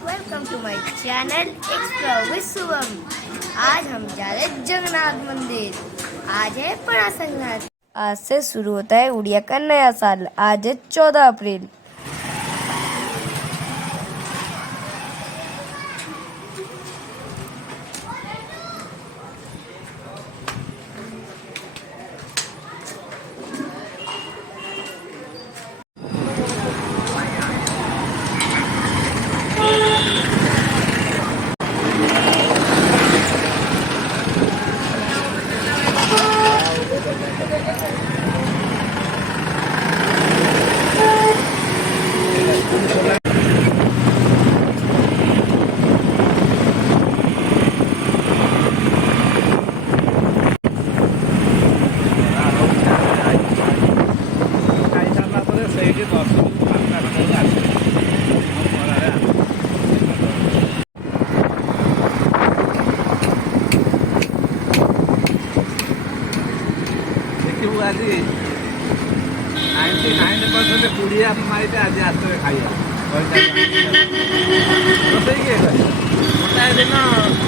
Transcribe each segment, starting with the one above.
Welcome to my channel explore with Shubham. आज हम जा रहे जगन्नाथ मंदिर। आज है बड़ा संक्रांति। आज से शुरू होता है उड़िया का नया साल। आज है 14 अप्रैल। আজি 99% কুড়িয়া মারিতে আজি আসতে খাইয়া ରୋଷେଇ କିଏ କରିବ? ଗୋଟାଏ ଦିନ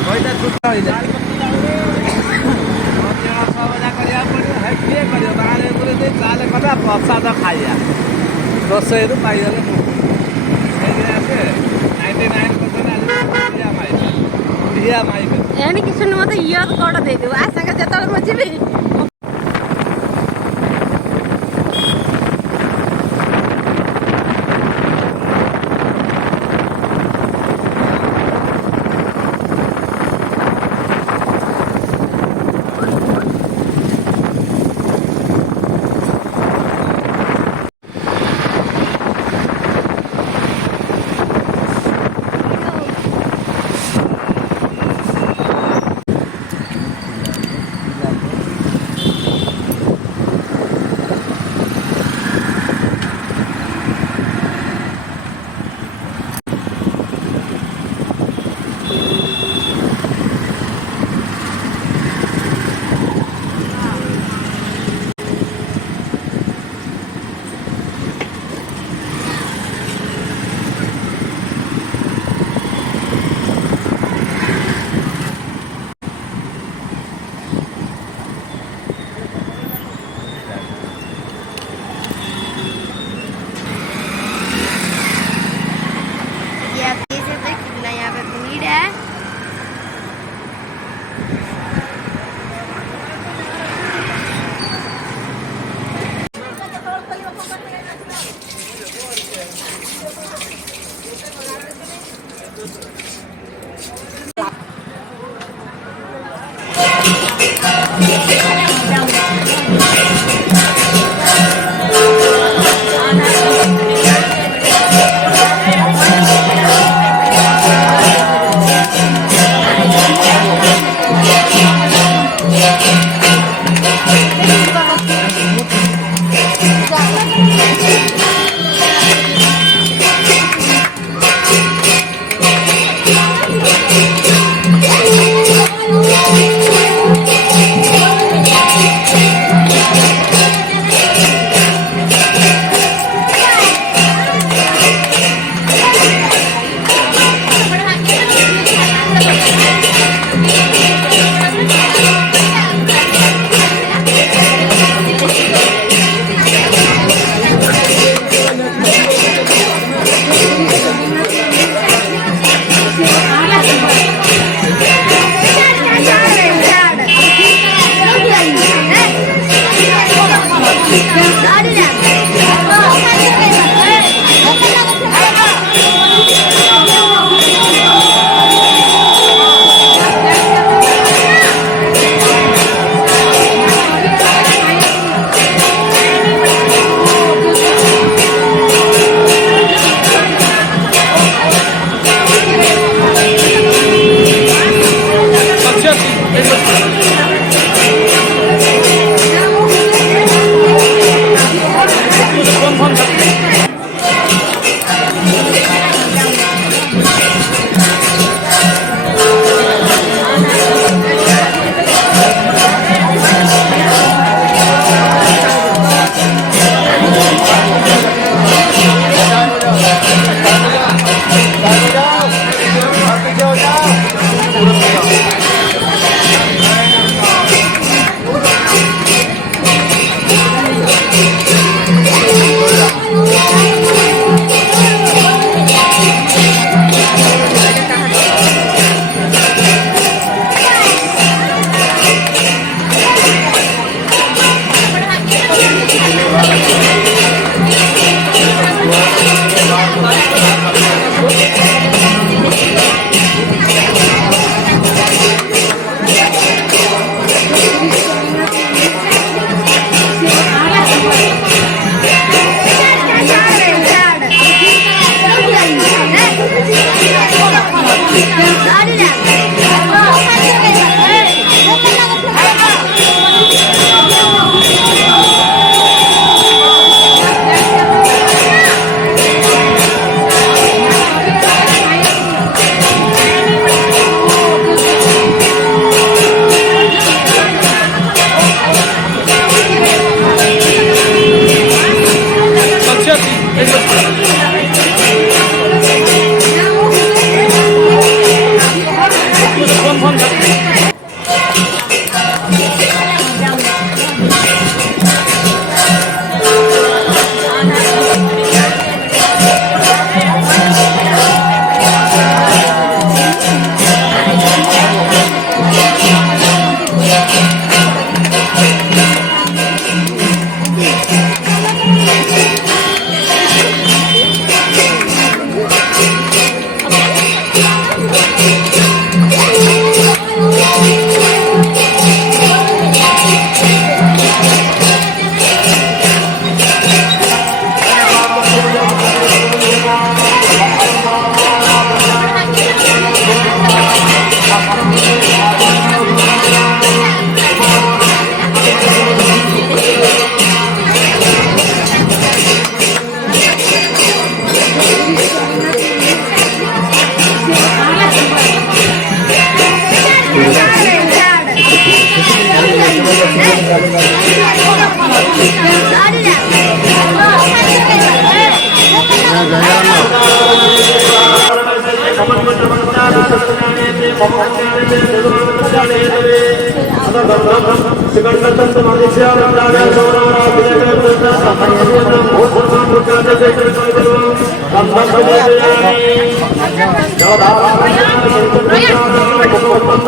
ବଇଟା ଛୁଟ ହୋଇଯାଏ। କରିବାକୁ ପଡ଼ିବ। ହେ କିଏ କରିବ? ବାହାରେ ପୁରେଇ ଦେଇ ତାହେଲେ କଥା ପ୍ରସାଦ ଖାଇବା ରୋଷେଇରୁ ପାଇଗଲେ ମୁଁ ସେଇଥିରେ ଆସେ 99% ଆଜି କୁଡ଼ିଆ ମାଇବେ କୁଡ଼ିଆ ମାଇବେ ଏଣିକି ଶୁଣି ମୋତେ ଇୟର କଡ଼ ଦେଇଦେବୁ। ଆ ସାଙ୍ଗେ ଯେତେବେଳେ ମୁଁ ଯିବି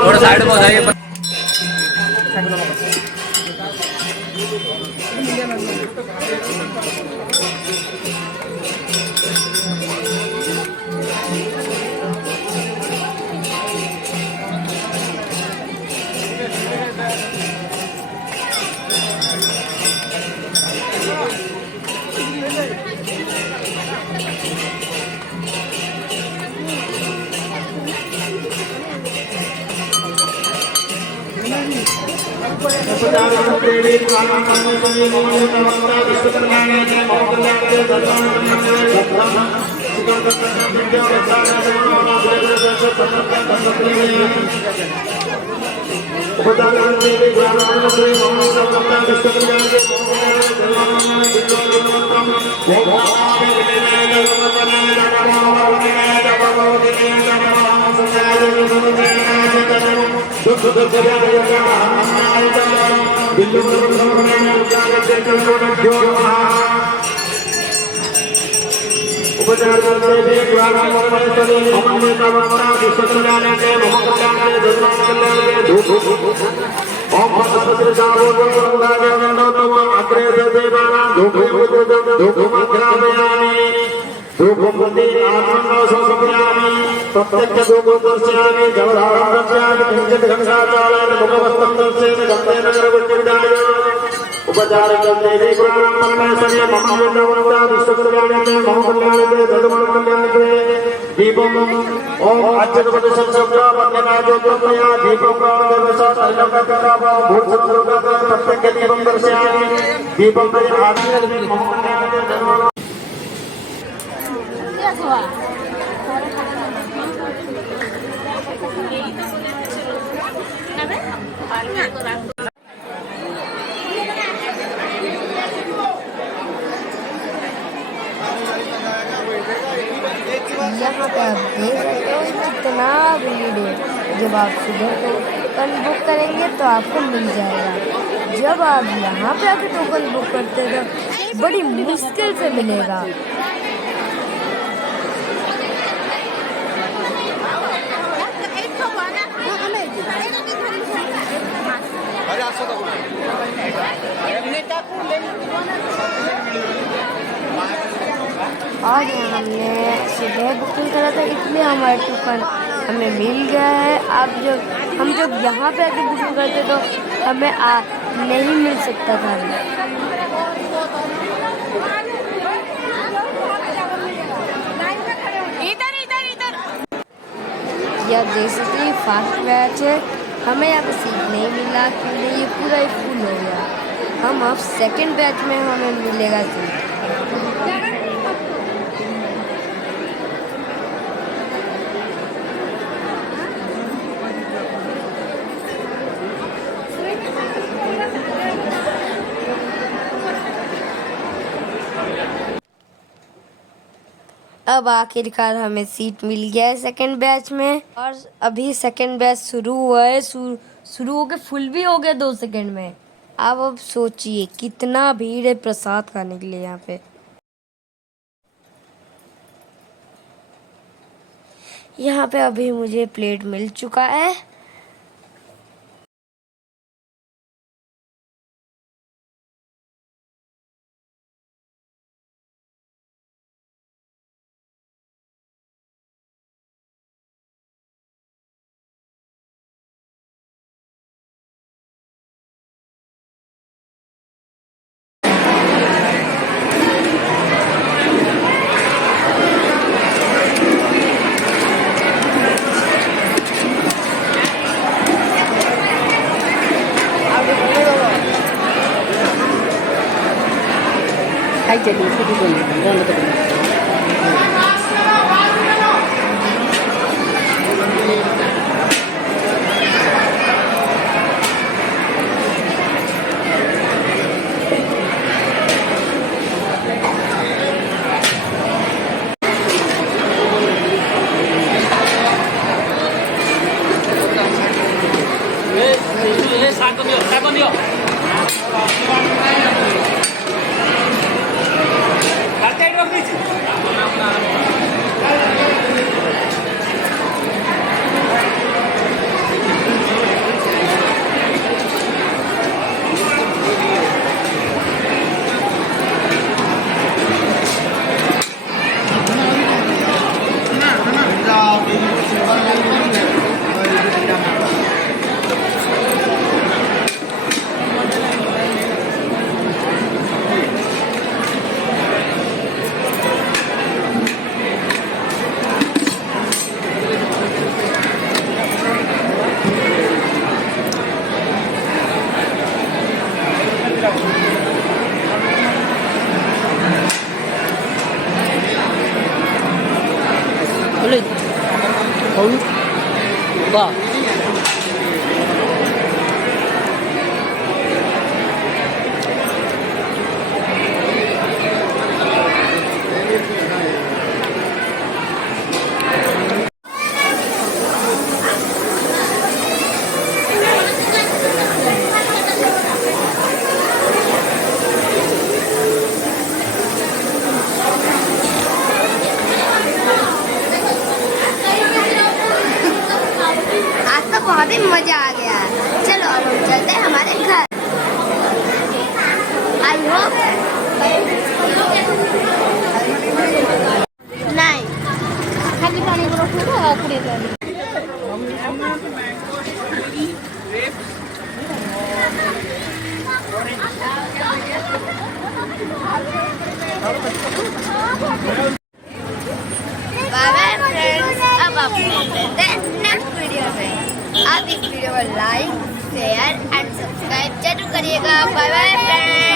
थोड़ा साइड में हो जाइए। यहाँ पे आप देख सकते हो कितना भीड़ है। जब आप सुबह टोकन बुक करेंगे तो आपको मिल जाएगा। जब आप यहाँ पे आके टोकन बुक करते हैं तो बड़ी मुश्किल से मिलेगा। आज हमने सुबह बुकिंग करा था इसलिए हमारा टोकन हमें मिल गया है। अब जब यहाँ पे आके बुकिंग करते तो हमें नहीं मिल सकता था। यह बेसिकली फास्ट बैच है। हमें यहाँ पे सीट नहीं मिला क्योंकि ये पूरा ही फुल हो गया। हम अब सेकंड बैच में हमें मिलेगा सीट। अब आखिरकार हमें सीट मिल गया है सेकंड बैच में। और अभी सेकंड बैच शुरू हुआ है। शुरू होके फुल भी हो गया 2 सेकंड में। अब सोचिए कितना भीड़ है प्रसाद खाने के लिए यहाँ पे। यहाँ पे अभी मुझे प्लेट मिल चुका है। चलिए बंद करेंगे। boleh. Tahu? Wah. आज तो बहुत ही मजा आ गया। चलो अब हम चलते हैं हमारे घर। आई होप नहीं खाली पानी को रखो तो आकुड़े जाए। Bye bye friends. अब आप मिलते हैं नेक्स्ट वीडियो में। आप इस वीडियो को लाइक शेयर एंड सब्सक्राइब जरूर करिएगा। Bye bye friends.